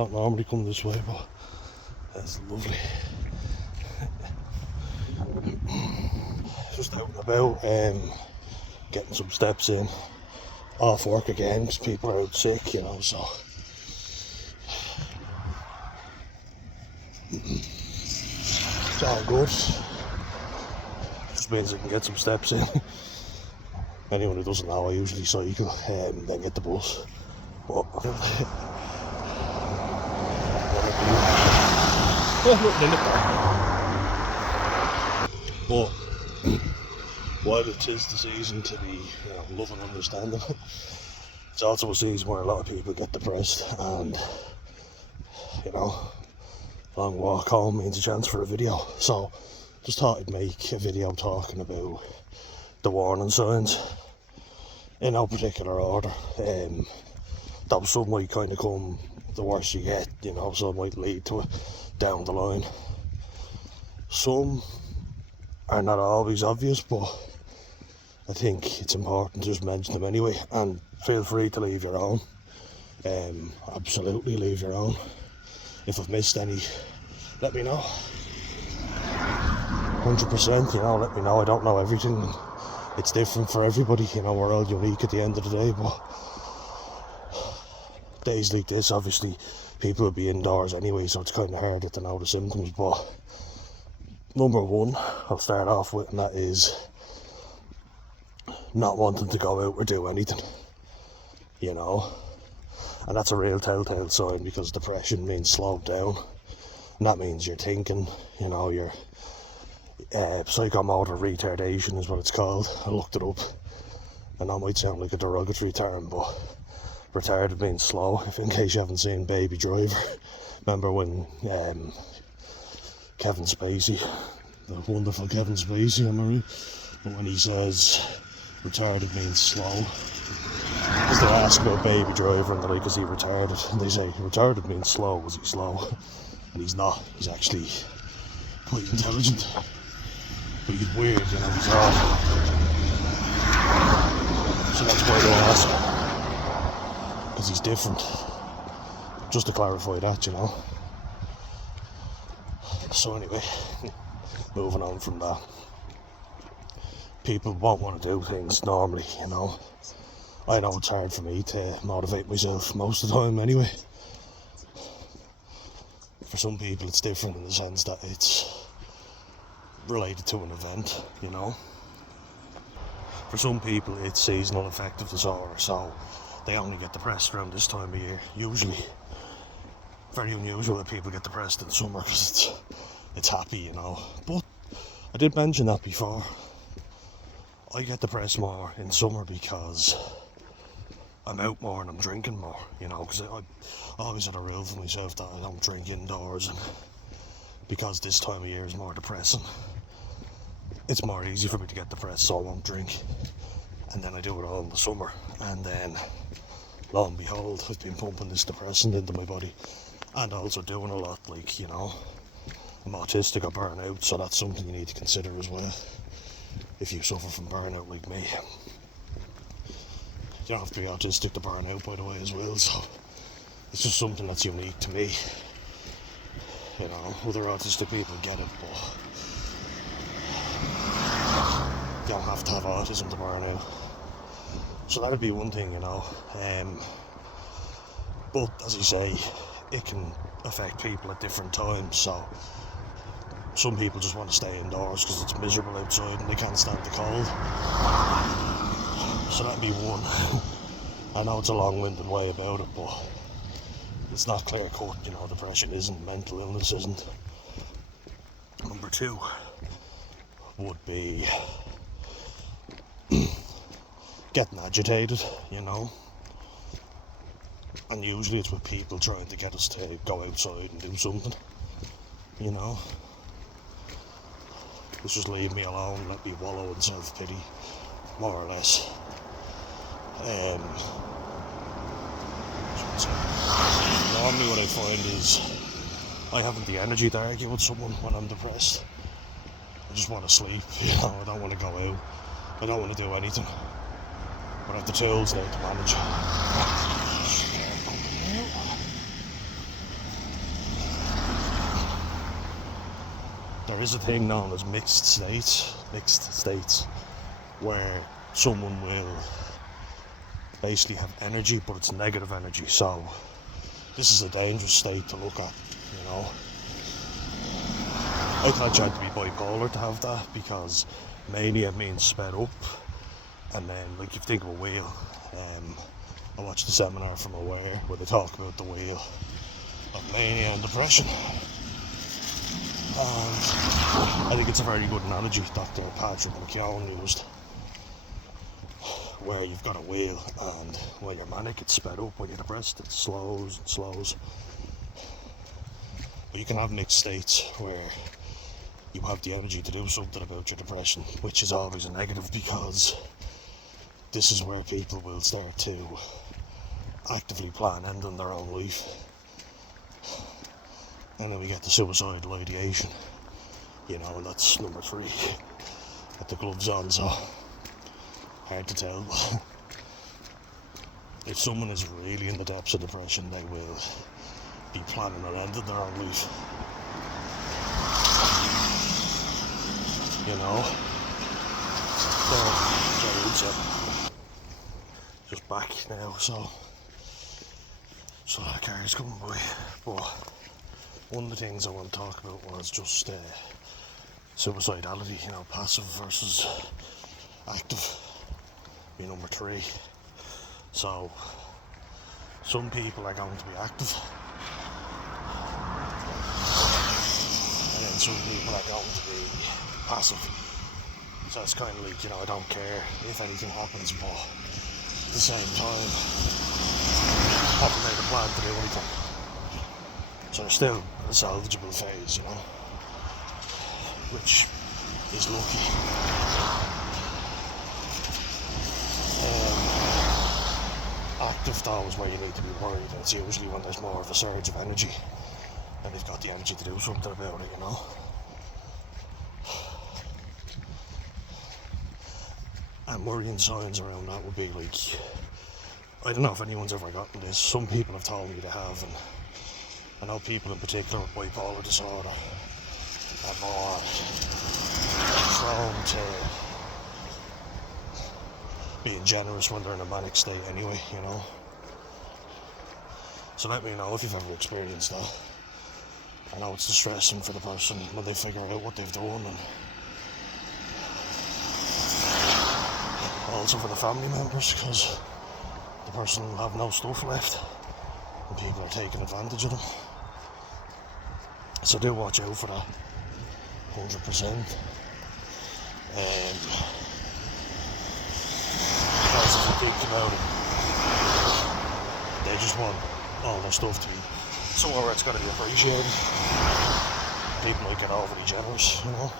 Don't normally come this way, but it's lovely. Just out and about, getting some steps in. Off work again because people are out sick, you know, so it's all good. Just means I can get some steps in. Anyone who doesn't know, I usually cycle, then get the bus. But but while it is the season to be, you know, love and understanding, it's also a season where a lot of people get depressed, and you know, long walk home means a chance for a video. So just thought I'd make a video talking about the warning signs in no particular order. That some might kind of come the worse you get, you know, some might lead to it down the line. Some are not always obvious, but I think it's important to just mention them anyway, and feel free to leave your own. Absolutely leave your own. If I've missed any, let me know. 100%, you know, let me know. I don't know everything. It's different for everybody, you know, we're all unique at the end of the day, but days like this, obviously, people will be indoors anyway, so it's kind of harder to know the symptoms. But number one, I'll start off with, and that is not wanting to go out or do anything, you know, and that's a real telltale sign, because depression means slowed down, and that means you're thinking, you know, you're psychomotor retardation is what it's called. I looked it up, and that might sound like a derogatory term, but retarded means slow. If in case you haven't seen Baby Driver, remember when Kevin Spacey, the wonderful Kevin Spacey, am I right? But when he says retarded means slow, because they ask about Baby Driver and they're like, is he retarded? And they say retarded means slow. Was he slow? And he's not. He's actually quite intelligent, but he's weird, you know. He's odd. So that's why they ask, because he's different. Just to clarify that, you know. So anyway, moving on from that, people won't want to do things normally, you know. I know it's hard for me to motivate myself most of the time anyway. For some people it's different in the sense that it's related to an event, you know. For some people it's seasonal affective disorder, so they only get depressed around this time of year. Usually, very unusual that people get depressed in summer because it's happy, you know. But I did mention that before. I get depressed more in summer because I'm out more and I'm drinking more, you know, because I always had a rule for myself that I don't drink indoors, and because this time of year is more depressing, it's more easy for me to get depressed, so I won't drink. And then I do it all in the summer, and then lo and behold, I've been pumping this depressant into my body, and also doing a lot, like, you know, I'm autistic or burnout, so that's something you need to consider as well if you suffer from burnout like me. You don't have to be autistic to burn out, by the way, as well, so it's just something that's unique to me. You know, other autistic people get it, but you don't have to have autism to burn out. So that'd be one thing, you know. But as you say, it can affect people at different times, so some people just want to stay indoors because it's miserable outside and they can't stand the cold. So that'd be one. I know it's a long-winded way about it, but it's not clear-cut, you know. Depression isn't, mental illness isn't. Number two would be getting agitated, you know. And usually it's with people trying to get us to go outside and do something, you know. Let's just leave me alone, let me wallow in self-pity, more or less. Normally what I find is I haven't the energy to argue with someone when I'm depressed. I just want to sleep, you know. I don't want to go out, I don't want to do anything, but I have the tools now to manage. there is a thing known as mixed states, where someone will basically have energy, but it's negative energy. So this is a dangerous state to look at, you know. I thought you had to be bipolar to have that, because mania means sped up, and then, like, if you think of a wheel, I watched the seminar from Aware where they talk about the wheel of mania and depression, and I think it's a very good analogy Dr. Patrick McKeown used, where you've got a wheel, and when you're manic it's sped up, when you're depressed it slows and slows. But you can have mixed states where you have the energy to do something about your depression, which is always a negative, because this is where people will start to actively plan ending their own life. And then we get the suicidal ideation, you know, and that's number 3 at the gloves on, so hard to tell. If someone is really in the depths of depression, they will be planning on ending their own life, you know. So just back now, so that car's coming by. But one of the things I want to talk about was just suicidality, you know, passive versus active, be number 3. So some people are going to be active, and then some people are going to be passive. So it's kind of like, you know, I don't care if anything happens, but at the same time I haven't made a plan to do anything. So they're still in a salvageable phase, you know, which is lucky. Active though is where you need to be worried, and it's usually when there's more of a surge of energy and they've got the energy to do something about it, you know. And worrying signs around that would be like, I don't know if anyone's ever gotten this, some people have told me they have, and I know people in particular with bipolar disorder are more prone to being generous when they're in a manic state anyway, you know. So let me know if you've ever experienced that. I know it's distressing for the person when they figure out what they've done, and also for the family members, because the person will have no stuff left and people are taking advantage of them. So do watch out for that, 100%. Because if you think about it, they just want all their stuff to be somewhere where it's got to be appreciated. People might get overly generous, you know.